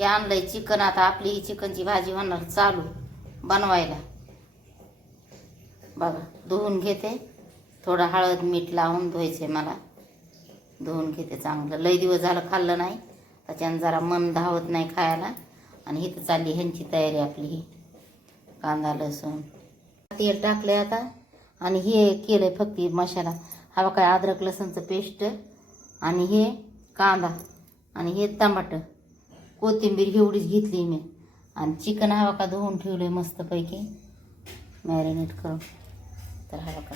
हे आणलंय चिकन. आता आपली ही चिकनची भाजी होणार चालू बनवायला. बघा धुवून घेते, थोडं हळद मीठ लावून धुवायचे मला. धुवून घेते चांगलं, लई दिवस झालं खाल्लं नाही त्याच्यानं जरा मन धावत नाही खायला. आणि इथं चालली ह्यांची तयारी आपली. ही कांदा लसूण तेल टाकलंय आता. आणि हे केलंय फक्त मसाला. हा काय अद्रक लसूणचं पेस्ट आणि हे कांदा आणि हे टमाटर कोथिंबीर एवढीच घेतली मी. आणि चिकन हवा का धुवून ठेवलंय मस्तपैकी मॅरिनेट करून. तर हवा का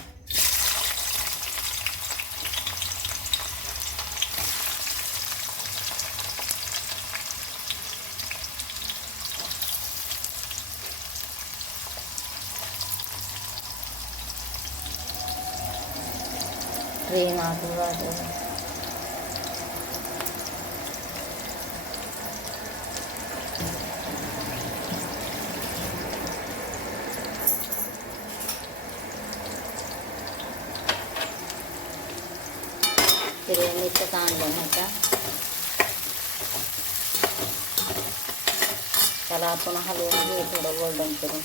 ट्रेन आजू बाजू मिरचं आणलं ह्याचा. त्याला आपण हलवून घेऊ थोडं गोल्डन करून.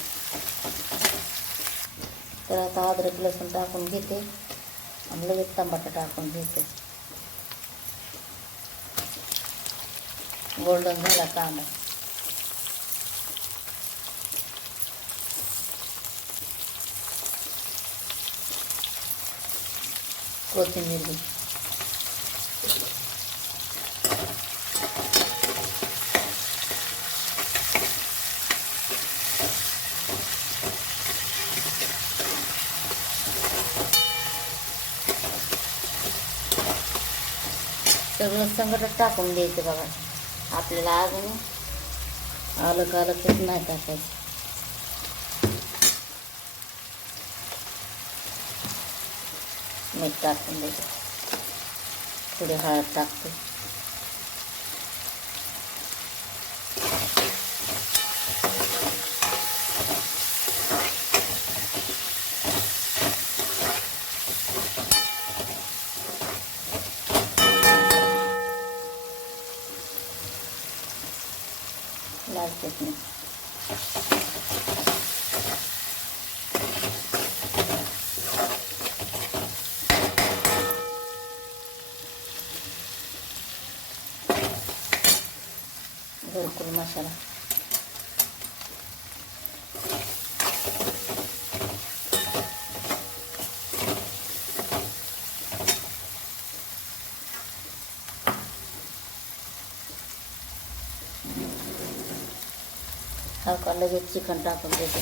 तर आता अद्रक लसूण टाकून घेते आणि लगेच टमाटर टाकून घेते. गोल्डन झाला कांदा. कोथिंबीर सगळं संगतच टाकून द्यायचं बघा. आपल्याला अजून अलग अलगच नाही टाकायचं. मीठ टाकून द्यायचं, थोडी हळद टाकते. लाल चटणी घरकुल मसाला हलका लगेच चिकन टाकून देते.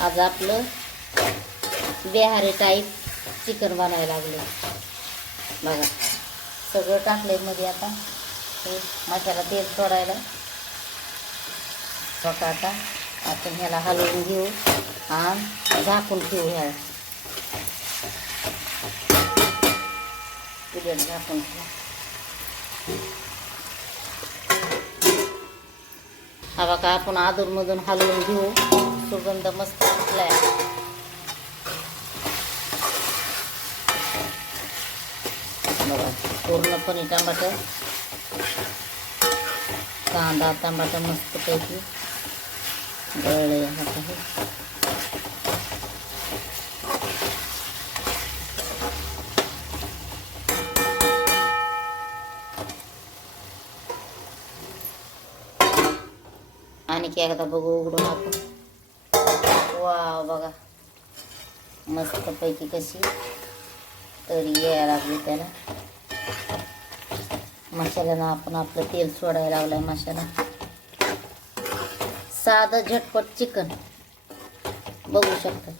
आज आपलं बिहारी टाईप चिकन बनायला लागले बघा. सगळं टाकलंय मध्ये. आता हे मसाला तेल सोडायला बघा. आता आपण ह्याला हलवून घेऊ आणि झाकून ठेवू. ह्या पिरियड झाकून ठेवू. हा बघा आपण अधूनमधून हलवून घेऊ. सुगंध मस्त सुटलाय. बघा पूर्णपणे टमाटर कांदा टमाटर मस्तपैकी गळले. आणि की एकदा बघू उघडून आपण. वाव बघा मस्तपैकी कशी तरी यायला लागली त्याला. मसाल्यानं आपण आपलं तेल सोडायला लावलाय. मसाला साधं झटपट चिकन बघू शकता.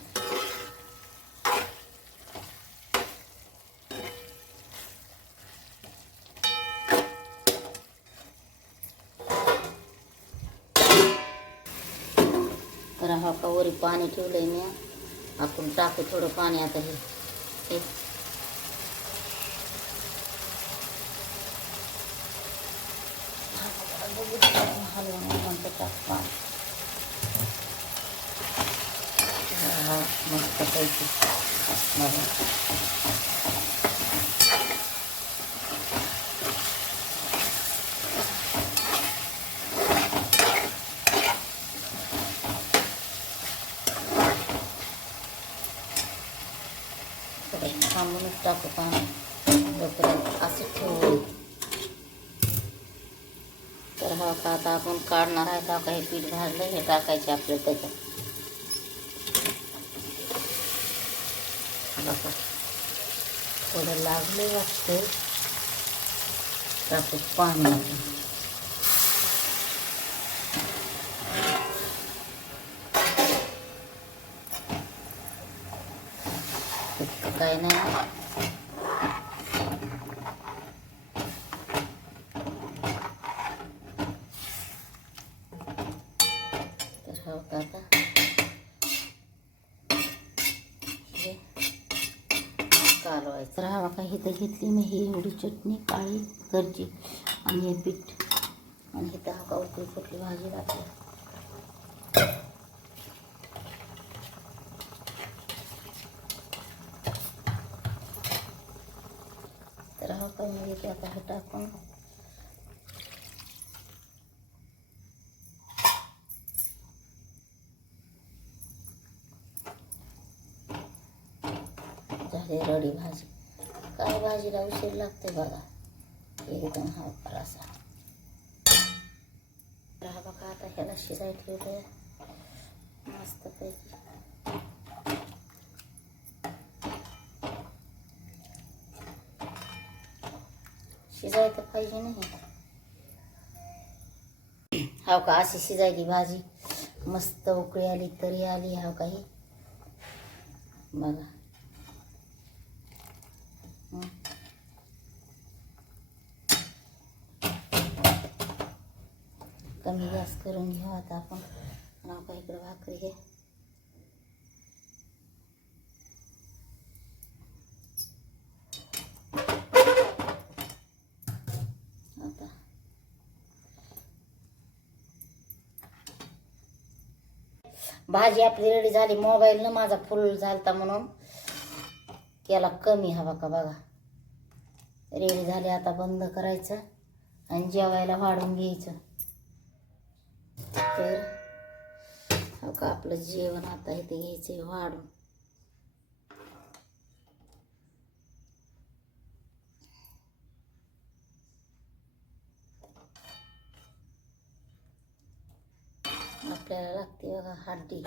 तर हा का वरी पाणी ठेवलंय मी. आपण टाकू थोडं पाणी आता. हे हलवून म्हणतात तापमान मस्त पैकी बघा. थांबूनच टाकू पाणी जोपर्यंत असं ठेवू. तर हा का आता आपण काढणार आहे. तर हे पीठ भाजलं हे टाकायचे आपल्याला त्याच्यात. बघा थोडं लागले वाटते टाकू पाणी. काय नाही तर हो का आता कालवायचं. तर हवा का इथं घेतली मी ही एवढी चटणी काळी गरजी आणि हे पीठ आणि इथं हा का उकळी फुटली भाजी घातली. तर हा का मी घेते आता हे टाकून झाली रडी भाजी. काय भाजीला उशीर लागते बघा एकदम हा असा. हा बघा आता ह्याला शिजाय ठेवले मस्त पैकी. शिजायला पाहिजे नाही. हाव का अशी शिजायली भाजी मस्त उकळी आली तरी आली. हाव काही बघा कमी गॅस करून घेऊ आता आपण. नाव का इकडं भाकरी घे. आता भाजी आपली रेडी झाली. मोबाईलनं माझा फुल झालता म्हणून केला कमी. हवा का बघा रेडी झाली. आता बंद करायचं आणि जेवायला वाढून घ्यायचं. तर हो का आपलं जेवण आता इथे घ्यायचं वाढून. आपल्याला लागते बघा हड्डी.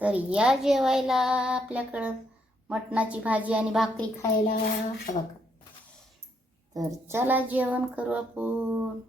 तर या जेवायला आपल्याकडं मटणाची भाजी आणि भाकरी खायला बघा. तर चला जेवण करू आपण.